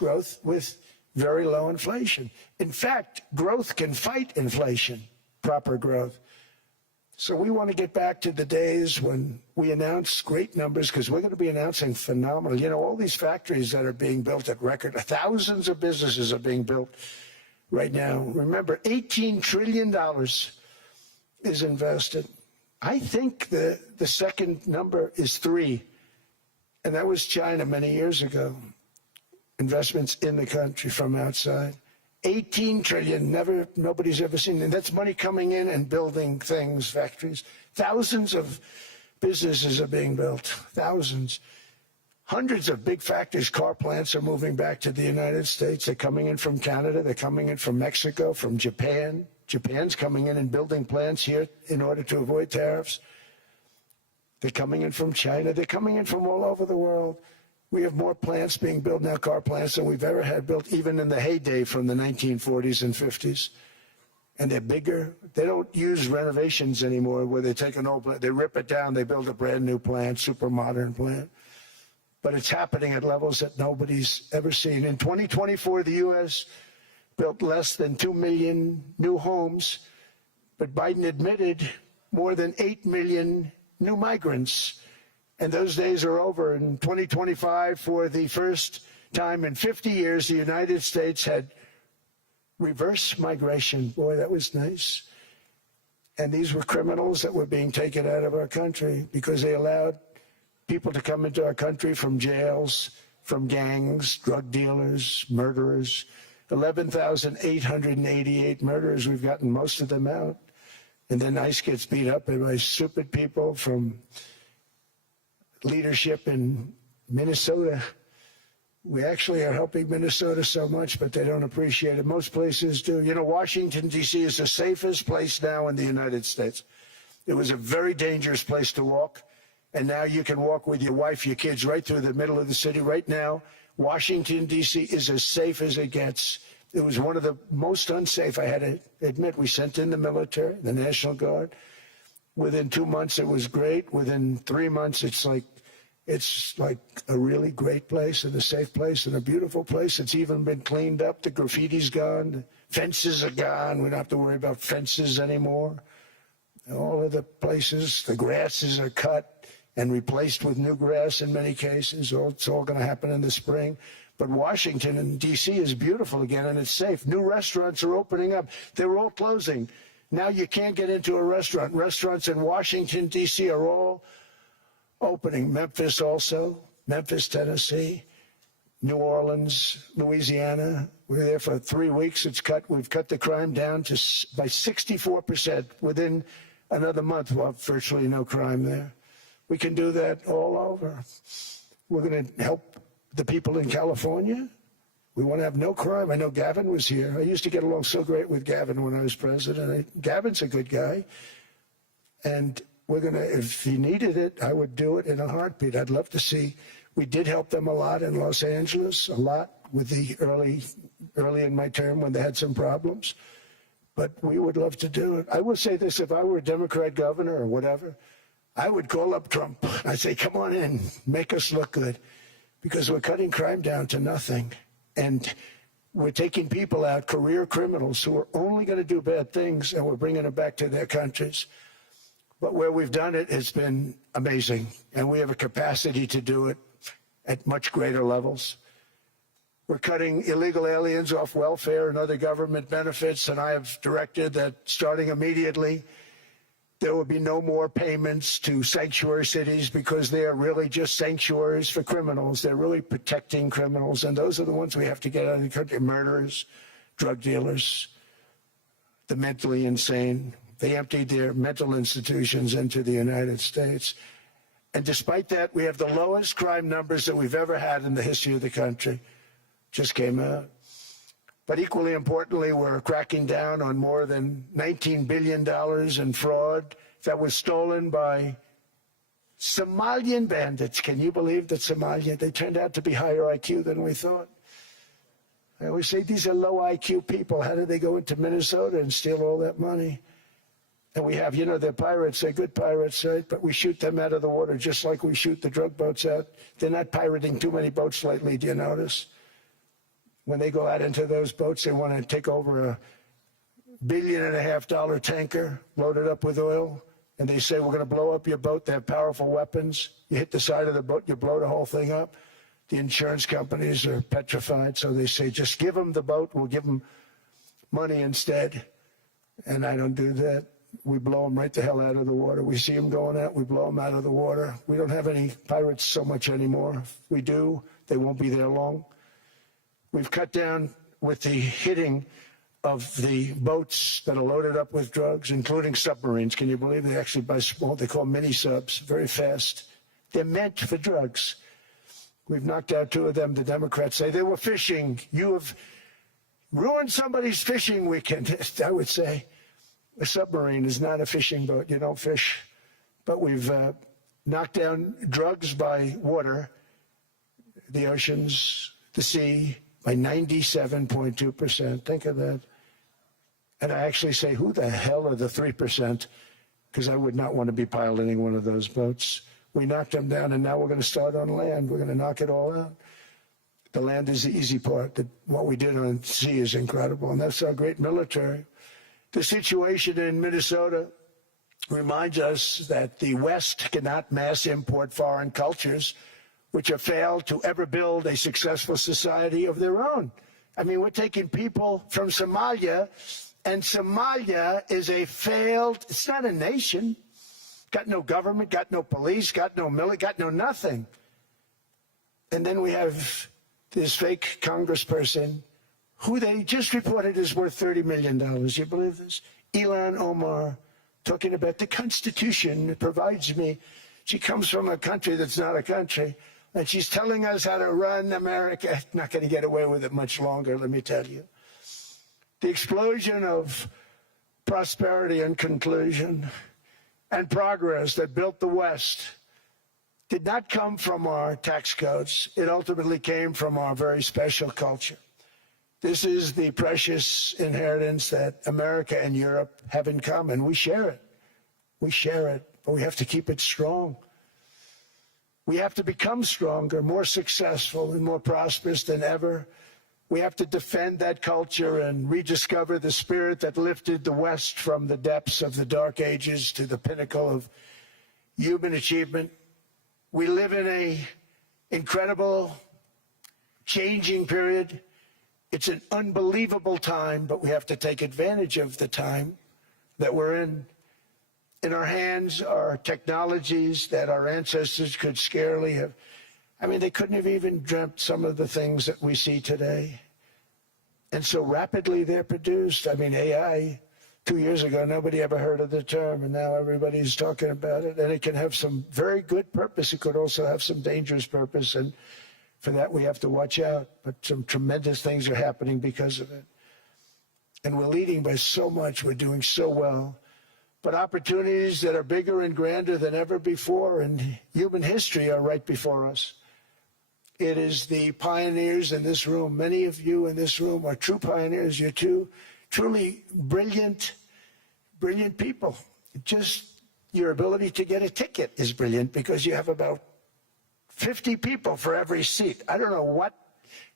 growth with very low inflation. In fact, growth can fight inflation, proper growth. So we want to get back to the days when we announce great numbers, because we're going to be announcing phenomenal. You know, all these factories that are being built at record, thousands of businesses are being built right now. Remember, $18 trillion is invested. I think the second number is 3, and that was China many years ago. Investments in the country from outside. 18 trillion, nobody's ever seen. And that's money coming in and building things, factories. Thousands of businesses are being built, thousands. Hundreds of big factories, car plants are moving back to the United States. They're coming in from Canada, they're coming in from Mexico, from Japan. Japan's coming in and building plants here in order to avoid tariffs. They're coming in from China, they're coming in from all over the world. We have more plants being built now, car plants, than we've ever had built, even in the heyday from the 1940s and 50s. And they're bigger. They don't use renovations anymore where they take an old plant, they rip it down, they build a brand new plant, super modern plant. But it's happening at levels that nobody's ever seen. In 2024, the U.S. built less than 2 million new homes, but Biden admitted more than 8 million new migrants. And those days are over. In 2025, for the first time in 50 years, the United States had reverse migration. Boy, that was nice. And these were criminals that were being taken out of our country because they allowed people to come into our country from jails, from gangs, drug dealers, murderers. 11,888 murderers. We've gotten most of them out. And then ICE gets beat up by stupid people from leadership in Minnesota. We actually are helping Minnesota so much, but they don't appreciate it. Most places do. You know, Washington, D.C. is the safest place now in the United States. It was a very dangerous place to walk, and now you can walk with your wife, your kids, right through the middle of the city. Right now, Washington, D.C. is as safe as it gets. It was one of the most unsafe, I had to admit. We sent in the military, the National Guard. Within 2 months, it was great. Within 3 months, it's like a really great place and a safe place and a beautiful place. It's even been cleaned up. The graffiti's gone. The fences are gone. We don't have to worry about fences anymore. All of the places, the grasses are cut and replaced with new grass in many cases. It's all going to happen in the spring. But Washington and D.C. is beautiful again, and it's safe. New restaurants are opening up. They were all closing. Now you can't get into a restaurant. Restaurants in Washington, D.C. are all opening. Memphis also, Memphis, Tennessee, New Orleans, Louisiana. We're there for 3 weeks. We've cut the crime down by 64%. Within another month, we'll have virtually no crime there. We can do that all over. We're going to help the people in California. We want to have no crime. I know Gavin was here. I used to get along so great with Gavin when I was president. Gavin's a good guy. And we're going to, if he needed it, I would do it in a heartbeat. I'd love to see. We did help them a lot in Los Angeles, a lot with the early in my term when they had some problems. But we would love to do it. I will say this, if I were a Democrat governor or whatever, I would call up Trump. I'd say, come on in, make us look good, because we're cutting crime down to nothing. And we're taking people out, career criminals who are only going to do bad things, and we're bringing them back to their countries. But where we've done it, it's been amazing. And we have a capacity to do it at much greater levels. We're cutting illegal aliens off welfare and other government benefits, and I have directed that starting immediately, there will be no more payments to sanctuary cities, because they are really just sanctuaries for criminals. They're really protecting criminals, and those are the ones we have to get out of the country. Murderers, drug dealers, the mentally insane. They emptied their mental institutions into the United States. And despite that, we have the lowest crime numbers that we've ever had in the history of the country. Just came out. But equally importantly, we're cracking down on more than $19 billion in fraud that was stolen by Somalian bandits. Can you believe that Somalia, they turned out to be higher IQ than we thought. I always say these are low IQ people. How did they go into Minnesota and steal all that money? And we have, you know, they're pirates, they're good pirates, right? But we shoot them out of the water just like we shoot the drug boats out. They're not pirating too many boats lately, do you notice? when they go out into those boats, they want to take over a $1.5 billion tanker loaded up with oil, and they say, we're going to blow up your boat. They have powerful weapons. You hit the side of the boat, you blow the whole thing up. The insurance companies are petrified, so they say, just give them the boat. We'll give them money instead. And I don't do that. We blow them right the hell out of the water. We see them going out, we blow them out of the water. We don't have any pirates so much anymore. If we do, they won't be there long. We've cut down with the hitting of the boats that are loaded up with drugs, including submarines. Can you believe they actually buy small, they call mini subs, very fast. They're meant for drugs. We've knocked out 2 of them. The Democrats say they were fishing. You have ruined somebody's fishing weekend. I would say a submarine is not a fishing boat. You don't fish. But we've knocked down drugs by water, the oceans, the sea, by 97.2%. Think of that. And I actually say, who the hell are the 3%? Because I would not want to be piloting one of those boats. We knocked them down, and now we're going to start on land. We're going to knock it all out. The land is the easy part. What we did on sea is incredible, and that's our great military. The situation in Minnesota reminds us that the West cannot mass import foreign cultures, which have failed to ever build a successful society of their own. I mean, we're taking people from Somalia, and Somalia is a failed, it's not a nation. Got no government, got no police, got no military, got no nothing. And then we have this fake congressperson who they just reported is worth $30 million. You believe this? Ilhan Omar, talking about the Constitution provides me. She comes from a country that's not a country, and she's telling us how to run America. Not going to get away with it much longer, let me tell you. The explosion of prosperity and conclusion and progress that built the West did not come from our tax codes. It ultimately came from our very special culture. This is the precious inheritance that America and Europe have in common. We share it. We share it, but we have to keep it strong. We have to become stronger, more successful, and more prosperous than ever. We have to defend that culture and rediscover the spirit that lifted the West from the depths of the Dark Ages to the pinnacle of human achievement. We live in an incredible, changing period. It's an unbelievable time, but we have to take advantage of the time that we're in. In our hands are technologies that our ancestors could scarcely have. I mean, they couldn't have even dreamt some of the things that we see today. And so rapidly they're produced. I mean, AI, 2 years ago, nobody ever heard of the term, and now everybody's talking about it. And it can have some very good purpose. It could also have some dangerous purpose, and for that we have to watch out. But some tremendous things are happening because of it. And we're leading by so much. We're doing so well. But opportunities that are bigger and grander than ever before in human history are right before us. It is the pioneers in this room. Many of you in this room are true pioneers. You're truly brilliant people. Just your ability to get a ticket is brilliant because you have about 50 people for every seat. I don't know what.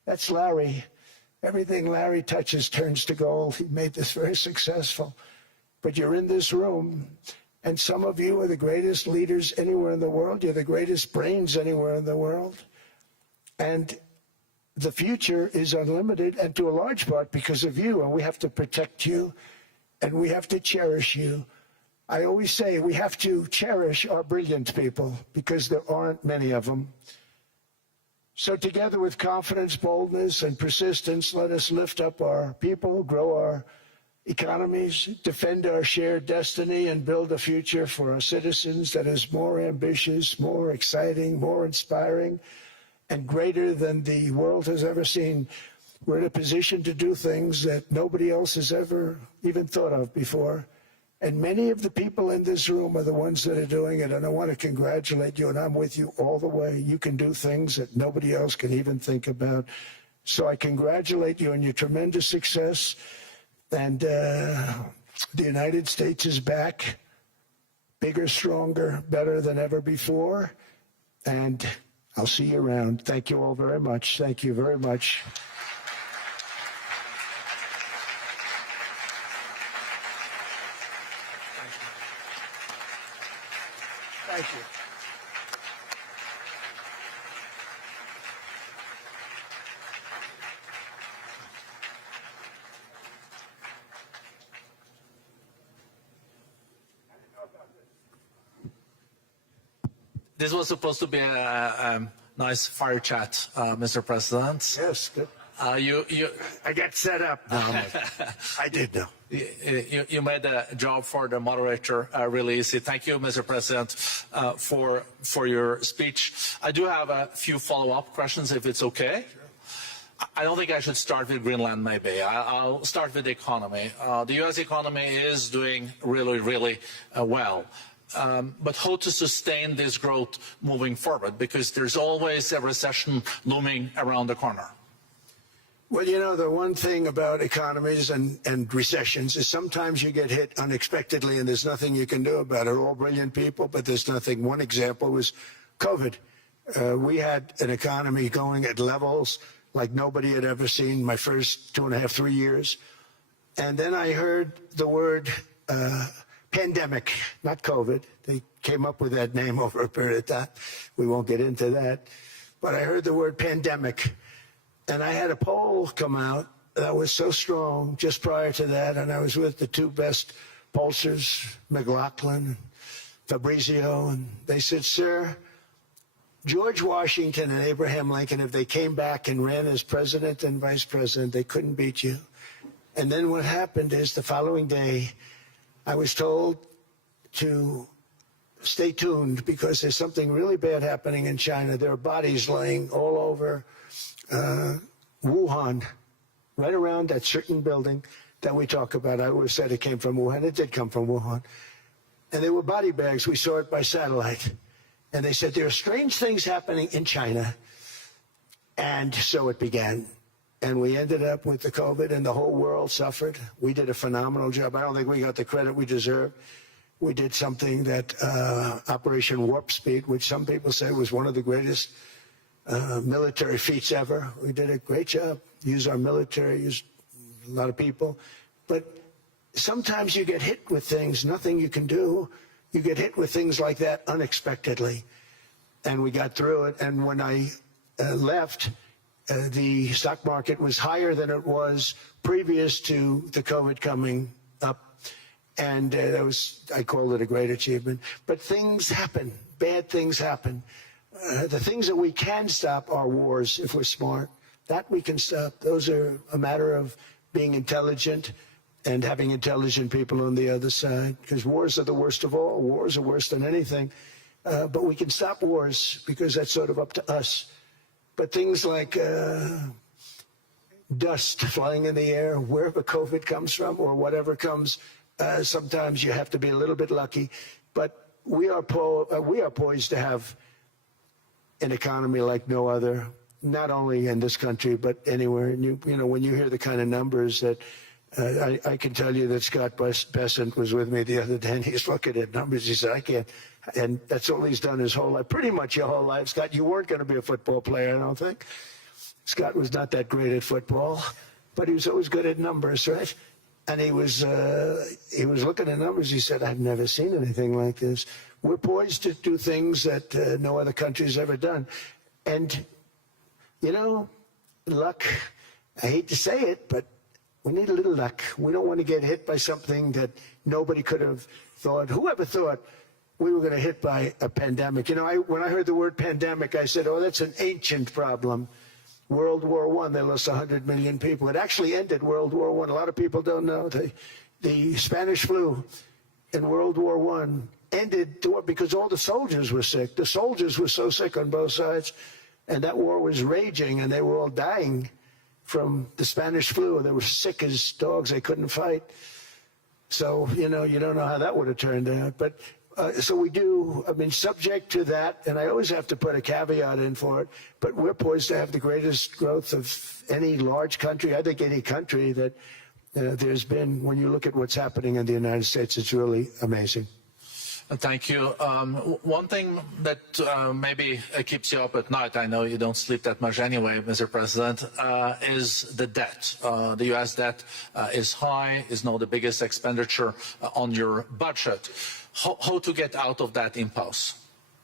That's Larry. Everything Larry touches turns to gold. He made this very successful. But you're in this room, and some of you are the greatest leaders anywhere in the world. You're the greatest brains anywhere in the world. And the future is unlimited, and to a large part because of you, and we have to protect you, and we have to cherish you. I always say we have to cherish our brilliant people because there aren't many of them. So together with confidence, boldness, and persistence, let us lift up our people, grow our economies, defend our shared destiny, and build a future for our citizens that is more ambitious, more exciting, more inspiring, and greater than the world has ever seen. We're in a position to do things that nobody else has ever even thought of before. And many of the people in this room are the ones that are doing it, and I want to congratulate you, and I'm with you all the way. You can do things that nobody else can even think about. So I congratulate you on your tremendous success. And the United States is back, bigger, stronger, better than ever before. And I'll see you around. Thank you all very much. Thank you very much. Thank you. This was supposed to be a nice fire chat, Mr. President. Yes, good. I got set up. No, I did know. You made the job for the moderator really easy. Thank you, Mr. President, for your speech. I do have a few follow-up questions, if it's okay. Sure. I don't think I should start with Greenland, maybe. I'll start with the economy. The U.S. economy is doing really, really well. But how to sustain this growth moving forward? Because there's always a recession looming around the corner. Well, you know, the one thing about economies and recessions is sometimes you get hit unexpectedly and there's nothing you can do about it. All brilliant people, but there's nothing. One example was COVID. We had an economy going at levels like nobody had ever seen my first 2.5, 3 years. And then I heard the word pandemic, not COVID. They came up with that name over a period of time. We won't get into that. But I heard the word pandemic. And I had a poll come out that was so strong just prior to that. And I was with the two best pollsters, McLaughlin and Fabrizio. And they said, sir, George Washington and Abraham Lincoln, if they came back and ran as president and vice president, they couldn't beat you. And then what happened is the following day, I was told to stay tuned because there's something really bad happening in China. There are bodies laying all over Wuhan, right around that certain building that we talk about. I always said it came from Wuhan. It did come from Wuhan. And they were body bags. We saw it by satellite. And they said, there are strange things happening in China. And so it began. And we ended up with the COVID, and the whole world suffered. We did a phenomenal job. I don't think we got the credit we deserve. We did something that Operation Warp Speed, which some people say was one of the greatest military feats ever. We did a great job. Use our military, use a lot of people. But sometimes you get hit with things, nothing you can do. You get hit with things like that unexpectedly. And we got through it. And when I left, the stock market was higher than it was previous to the COVID coming up. And that was, I called it a great achievement. But things happen. Bad things happen. The things that we can stop are wars if we're smart. That we can stop. Those are a matter of being intelligent and having intelligent people on the other side. Because wars are the worst of all. Wars are worse than anything. But we can stop wars because that's sort of up to us. But things like dust flying in the air, wherever COVID comes from or whatever comes, sometimes you have to be a little bit lucky. But we are poised to have an economy like no other, not only in this country, but anywhere. And you know, when you hear the kind of numbers that I can tell you that Scott Bessent was with me the other day, and he's looking at numbers. He said, I can't. And that's all he's done his whole life, pretty much your whole life. Scott, you weren't going to be a football player, I don't think. Scott was not that great at football, but he was always good at numbers, right? And he was looking at numbers. He said, I've never seen anything like this. We're poised to do things that no other country's ever done. And, you know, luck, I hate to say it, but we need a little luck. We don't want to get hit by something that nobody could have thought. Whoever thought we were going to hit by a pandemic? You know, when I heard the word pandemic, I said, oh, that's an ancient problem. World War I, they lost 100 million people. It actually ended World War I. A lot of people don't know. The Spanish flu in World War I ended the war because all the soldiers were sick. The soldiers were so sick on both sides, and that war was raging, and they were all dying from the Spanish flu. They were sick as dogs. They couldn't fight. So, you know, you don't know how that would have turned out. But so we do, I mean, subject to that, and I always have to put a caveat in for it, but we're poised to have the greatest growth of any large country, I think any country that there's been. When you look at what's happening in the United States, it's really amazing. Thank you. One thing that maybe keeps you up at night, I know you don't sleep that much anyway, Mr. President, is the debt. The U.S. debt is high, is now the biggest expenditure on your budget. How to get out of that impasse?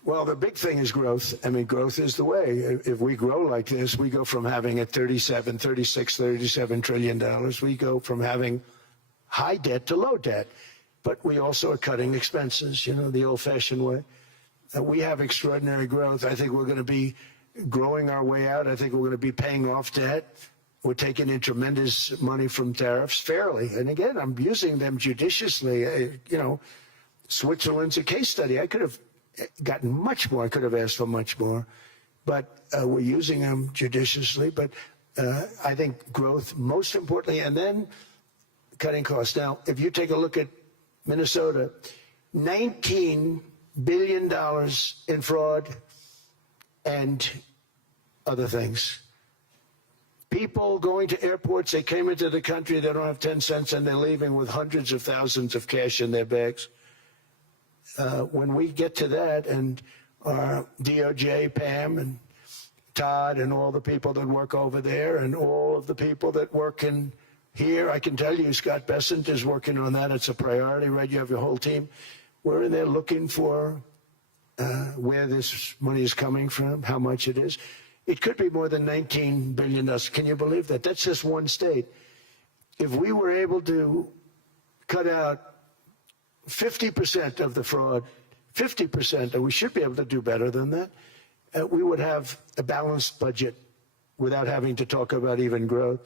Well, the big thing is growth. I mean, growth is the way. If we grow like this, we go from having a 37 trillion dollars. We go from having high debt to low debt. But we also are cutting expenses, you know, the old-fashioned way. We have extraordinary growth. I think we're going to be growing our way out. I think we're going to be paying off debt. We're taking in tremendous money from tariffs fairly. And again, I'm using them judiciously. You know, Switzerland's a case study. I could have gotten much more. I could have asked for much more. But we're using them judiciously. But I think growth, most importantly, and then cutting costs. Now, if you take a look at Minnesota, $19 billion in fraud and other things. People going to airports, they came into the country, they don't have 10 cents, and they're leaving with hundreds of thousands of cash in their bags. When we get to that, and our DOJ, Pam, and Todd, and all the people that work over there, and all of the people that work in here, I can tell you, Scott Bessent is working on that. It's a priority, right? You have your whole team. We're in there looking for where this money is coming from, how much it is. It could be more than $19 billion. Can you believe that? That's just one state. If we were able to cut out 50% of the fraud, 50%, and we should be able to do better than that, we would have a balanced budget without having to talk about even growth.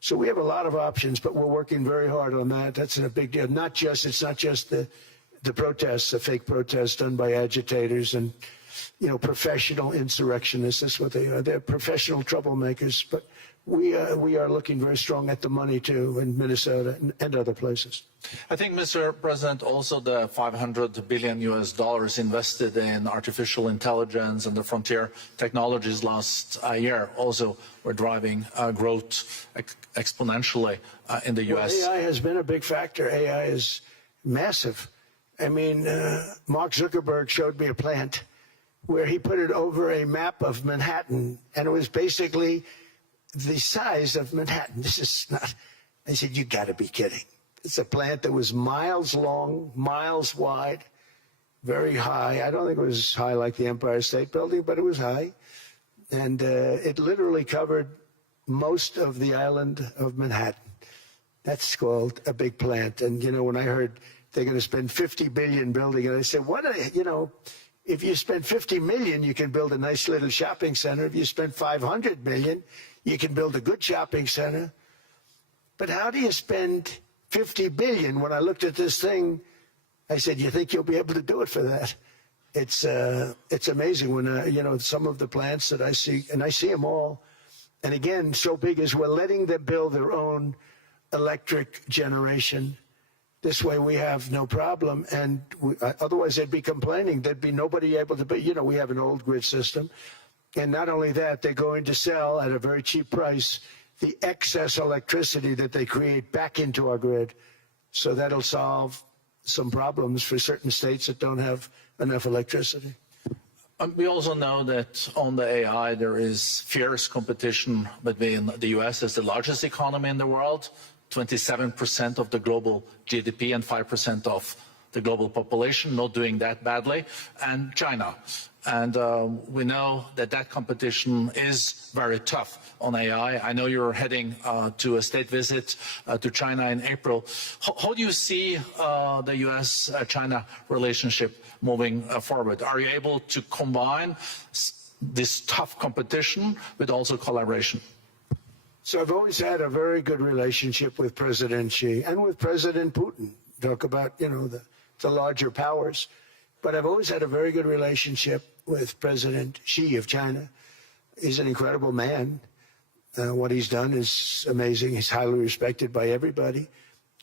So we have a lot of options, but we're working very hard on that. That's a big deal. It's not just the protests, the fake protests done by agitators and, you know, professional insurrectionists. That's what they are. They're professional troublemakers. But we are looking very strong at the money, too, in Minnesota and other places. I think, Mr. President, also the $500 billion invested in artificial intelligence and the frontier technologies last year also were driving growth exponentially in the U.S. Well, AI has been a big factor. AI is massive. I mean, Mark Zuckerberg showed me a plant where he put it over a map of Manhattan, and it was basically the size of Manhattan. This is not, I said, you got to be kidding. It's a plant that was miles long, miles wide, very high. I don't think it was high like the Empire State Building, but it was high. And it literally covered most of the island of Manhattan. That's called a big plant. And, you know, when I heard they're going to spend $50 billion building it, I said, you know, if you spend $50 million, you can build a nice little shopping center. If you spend $500 million, you can build a good shopping center. But how do you spend $50 billion? When I looked at this thing, I said, you think you'll be able to do it for that? It's amazing when, you know, some of the plants that I see, and I see them all. And again, so big as we're letting them build their own electric generation. This way we have no problem, and otherwise they'd be complaining. There'd be nobody able to, you know, we have an old grid system. And not only that, they're going to sell at a very cheap price the excess electricity that they create back into our grid. So that'll solve some problems for certain states that don't have enough electricity. We also know that on the AI, there is fierce competition between the U.S. as the largest economy in the world, 27% of the global GDP and 5% of the global population, not doing that badly, and China. And we know that that competition is very tough on AI. I know you're heading to a state visit to China in April. How do you see the U.S.-China relationship moving forward? Are you able to combine this tough competition with also collaboration? So I've always had a very good relationship with President Xi and with President Putin. Talk about, you know, the larger powers. But I've always had a very good relationship with President Xi of China. He's an incredible man. What he's done is amazing. He's highly respected by everybody.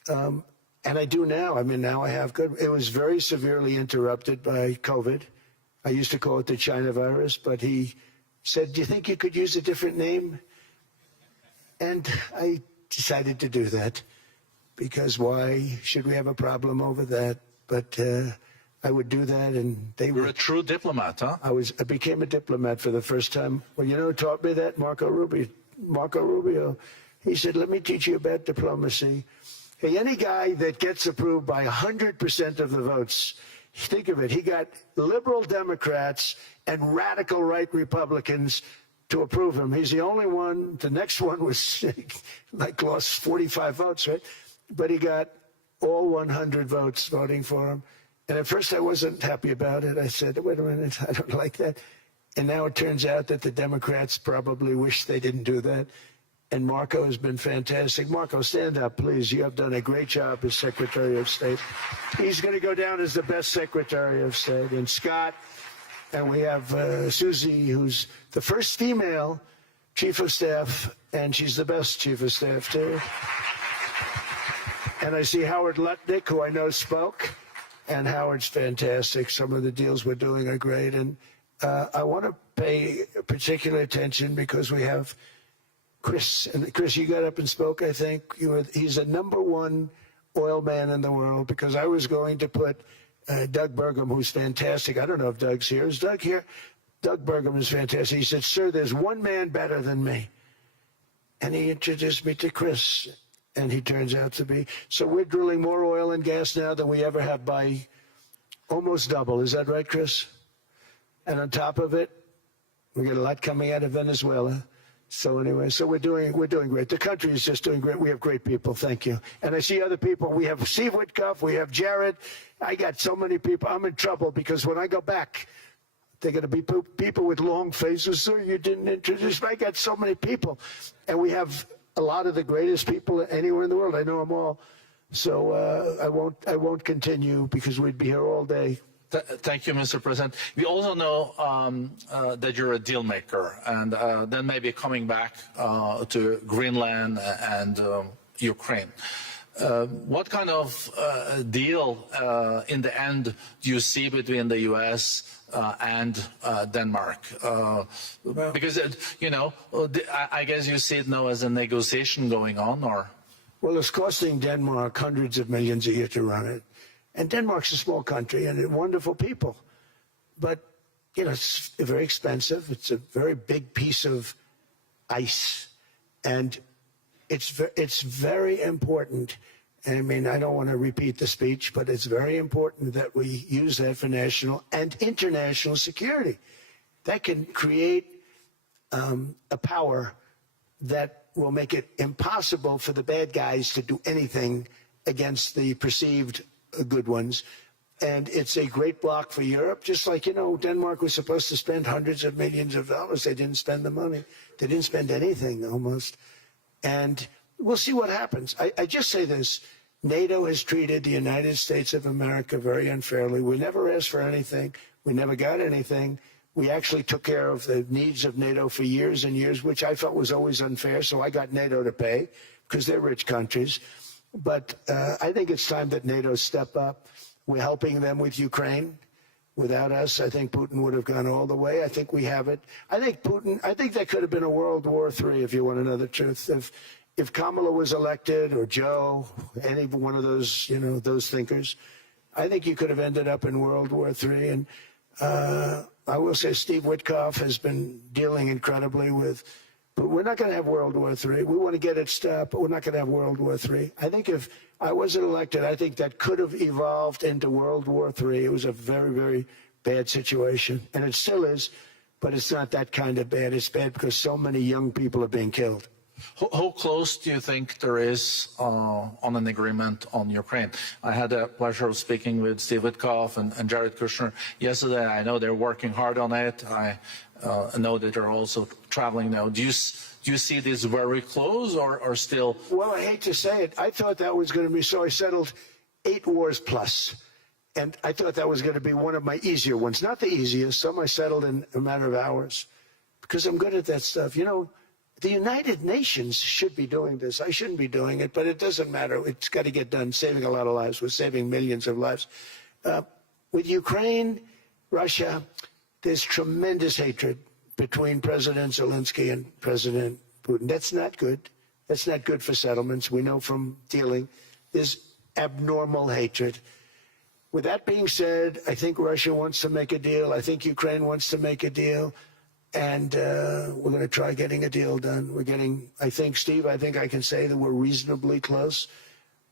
And I do now. I mean, now I have good. It was very severely interrupted by COVID. I used to call it the China virus, but he said, do you think you could use a different name? And I decided to do that because why should we have a problem over that? But I would do that, and they were. You're a true diplomat, huh? I became a diplomat for the first time. Well, you know who taught me that? Marco Rubio. He said, let me teach you about diplomacy. Hey, any guy that gets approved by 100% of the votes Think of it. He got liberal Democrats and radical right Republicans to approve him. He's the only one. The next one was like lost 45 votes, right? But he got all 100 votes voting for him. And at first I wasn't happy about it. I said, wait a minute, I don't like that. And now it turns out that the Democrats probably wish they didn't do that. And Marco has been fantastic. Marco, stand up, please. You have done a great job as Secretary of State. He's going to go down as the best Secretary of State. And Scott, and we have Susie, who's the first female Chief of Staff, and she's the best Chief of Staff, too. And I see Howard Lutnick, who I know spoke, and Howard's fantastic. Some of the deals we're doing are great. And I want to pay particular attention because we have Chris. And Chris, you got up and spoke, I think. He's the #1 oil man in the world, because I was going to put Doug Burgum, who's fantastic. I don't know if Doug's here. Is Doug here? Doug Burgum is fantastic. He said, sir, there's one man better than me. And he introduced me to Chris. And he turns out to be. So we're drilling more oil and gas now than we ever have, by almost double. Is that right, Chris? And on top of it, we got a lot coming out of Venezuela. So anyway, so we're doing great. The country is just doing great. We have great people. Thank you. And I see other people. We have Steve Witkoff. We have Jared. I got so many people. I'm in trouble because when I go back, they're going to be people with long faces. Sir, you didn't introduce me. I got so many people. And we have a lot of the greatest people anywhere in the world. I know them all. So I won't continue because we'd be here all day. Thank you, Mr. President. We also know that you're a deal maker, and then maybe coming back to Greenland and Ukraine. What kind of deal in the end do you see between the U.S. And Denmark? Because, I guess you see it now as a negotiation going on, or? Well, it's costing Denmark hundreds of millions a year to run it. And Denmark's a small country and wonderful people. But, it's very expensive. It's a very big piece of ice. And it's very important. I mean, I don't want to repeat the speech, but it's very important that we use that for national and international security. That can create a power that will make it impossible for the bad guys to do anything against the perceived good ones. And it's a great block for Europe, just like, Denmark was supposed to spend hundreds of millions of dollars. They didn't spend the money. They didn't spend anything, almost. And we'll see what happens. I just say this. NATO has treated the United States of America very unfairly. We never asked for anything. We never got anything. We actually took care of the needs of NATO for years and years, which I felt was always unfair. So I got NATO to pay because they're rich countries. But I think it's time that NATO step up. We're helping them with Ukraine. Without us, I think Putin would have gone all the way. I think we have it. I think there could have been a World War III, if you want to know the truth. If Kamala was elected, or Joe, any one of those, those thinkers, I think you could have ended up in World War III. And I will say Steve Witkoff has been dealing incredibly with, but we're not going to have World War III. We want to get it stopped, but we're not going to have World War III. I think if I wasn't elected, I think that could have evolved into World War III. It was a very, very bad situation, and it still is, but it's not that kind of bad. It's bad because so many young people are being killed. How close do you think there is on an agreement on Ukraine? I had the pleasure of speaking with Steve Witkoff and Jared Kushner yesterday. I know they're working hard on it. I know that they're also traveling now. Do you see this very close or still? Well, I hate to say it. I thought that was going to be, so I settled 8 wars plus. And I thought that was going to be one of my easier ones. Not the easiest. Some I settled in a matter of hours because I'm good at that stuff. The United Nations should be doing this. I shouldn't be doing it, but it doesn't matter. It's got to get done, saving a lot of lives. We're saving millions of lives. With Ukraine, Russia, there's tremendous hatred between President Zelensky and President Putin. That's not good. That's not good for settlements. We know from dealing. There's abnormal hatred. With that being said, I think Russia wants to make a deal. I think Ukraine wants to make a deal. And we're going to try getting a deal done. I think, Steve, I can say that we're reasonably close.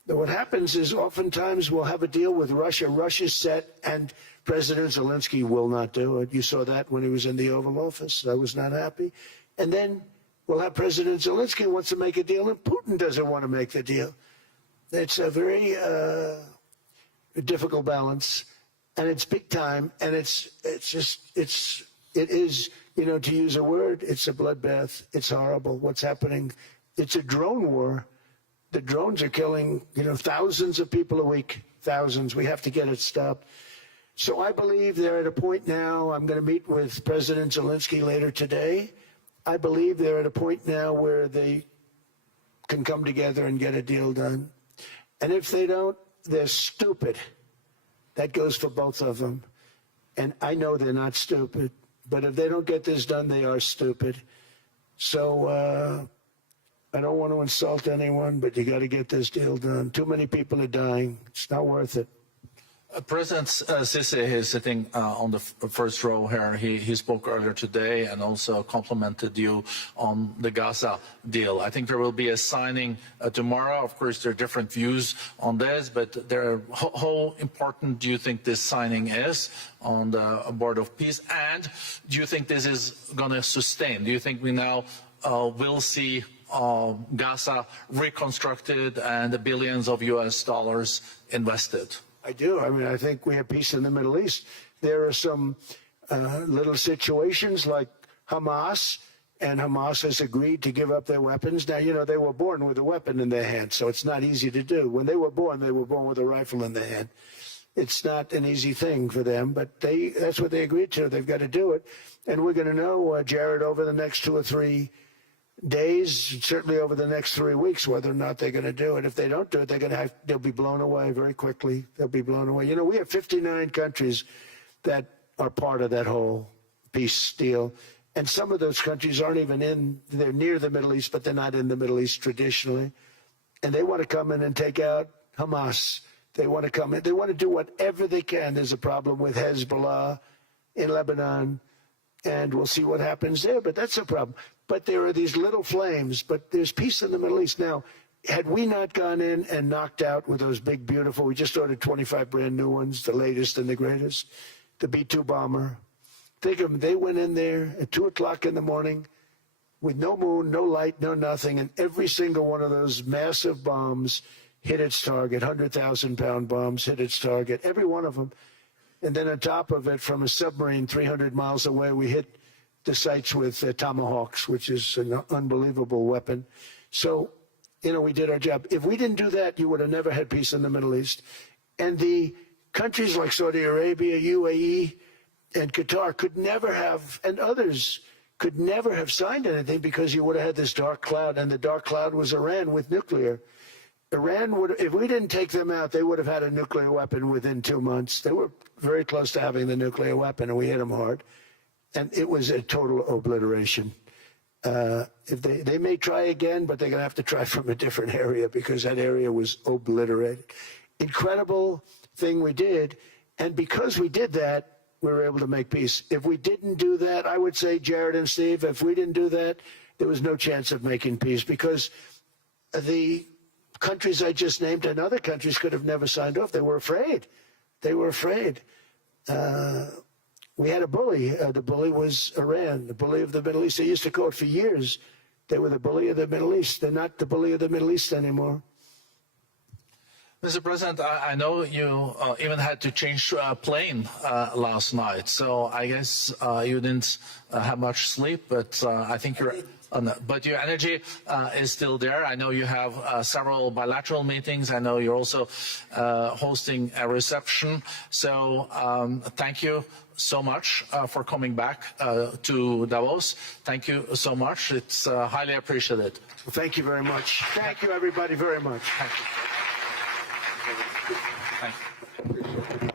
What happens is oftentimes we'll have a deal with Russia. Russia's set, and President Zelensky will not do it. You saw that when he was in the Oval Office. I was not happy. And then we'll have President Zelensky wants to make a deal, and Putin doesn't want to make the deal. It's a very difficult balance, and it's big time, and it is, you know, to use a word, it's a bloodbath. It's horrible what's happening. It's a drone war. The drones are killing, you know, thousands of people a week, thousands. We have to get it stopped. So I believe they're at a point now. I'm going to meet with President Zelensky later today. I believe they're at a point now where they can come together and get a deal done. And if they don't, they're stupid. That goes for both of them. And I know they're not stupid. But if they don't get this done, they are stupid. So I don't want to insult anyone, but you got to get this deal done. Too many people are dying. It's not worth it. President Sisi is sitting on the first row here. He spoke earlier today and also complimented you on the Gaza deal. I think there will be a signing tomorrow. Of course, there are different views on this, but how important do you think this signing is on the Board of Peace? And do you think this is going to sustain? Do you think we now will see Gaza reconstructed and the billions of US dollars invested? I do. I mean, I think we have peace in the Middle East. There are some little situations like Hamas, and Hamas has agreed to give up their weapons. Now, you know, they were born with a weapon in their hand, so it's not easy to do. When they were born with a rifle in their hand. It's not an easy thing for them, but that's what they agreed to. They've got to do it. And we're going to know, Jared, over the next 2 or 3 days, certainly over the next 3 weeks, whether or not they're going to do it. If they don't do it, they'll be blown away very quickly. They'll be blown away. You know, we have 59 countries that are part of that whole peace deal. And some of those countries aren't even they're near the Middle East, but they're not in the Middle East traditionally. And they want to come in and take out Hamas. They want to come in. They want to do whatever they can. There's a problem with Hezbollah in Lebanon, and we'll see what happens there. But that's a problem. But there are these little flames, but there's peace in the Middle East. Now, had we not gone in and knocked out with those big, beautiful, we just ordered 25 brand new ones, the latest and the greatest, the B-2 bomber. Think of them, they went in there at 2 o'clock in the morning with no moon, no light, no nothing, and every single one of those massive bombs hit its target, 100,000-pound bombs hit its target, every one of them. And then on top of it, from a submarine 300 miles away, we hit the sites with tomahawks, which is an unbelievable weapon. So, you know, we did our job. If we didn't do that, you would have never had peace in the Middle East. And the countries like Saudi Arabia, UAE, and Qatar could never have, and others could never have signed anything because you would have had this dark cloud, and the dark cloud was Iran with nuclear. Iran would, if we didn't take them out, they would have had a nuclear weapon within 2 months. They were very close to having the nuclear weapon, and we hit them hard. And it was a total obliteration. If they may try again, but they're going to have to try from a different area because that area was obliterated. Incredible thing we did. And because we did that, we were able to make peace. If we didn't do that, I would say, Jared and Steve, if we didn't do that, there was no chance of making peace because the countries I just named and other countries could have never signed off. They were afraid. They were afraid. We had a bully. The bully was Iran, the bully of the Middle East. They used to call it for years. They were the bully of the Middle East. They're not the bully of the Middle East anymore. Mr. President, I know you even had to change a plane last night, so I guess you didn't have much sleep, but I think you're... but your energy is still there. I know you have several bilateral meetings. I know you're also hosting a reception. So thank you so much for coming back to Davos. Thank you so much. It's highly appreciated. Well, thank you very much. Thank you, everybody, very much. Thank you. Thank you.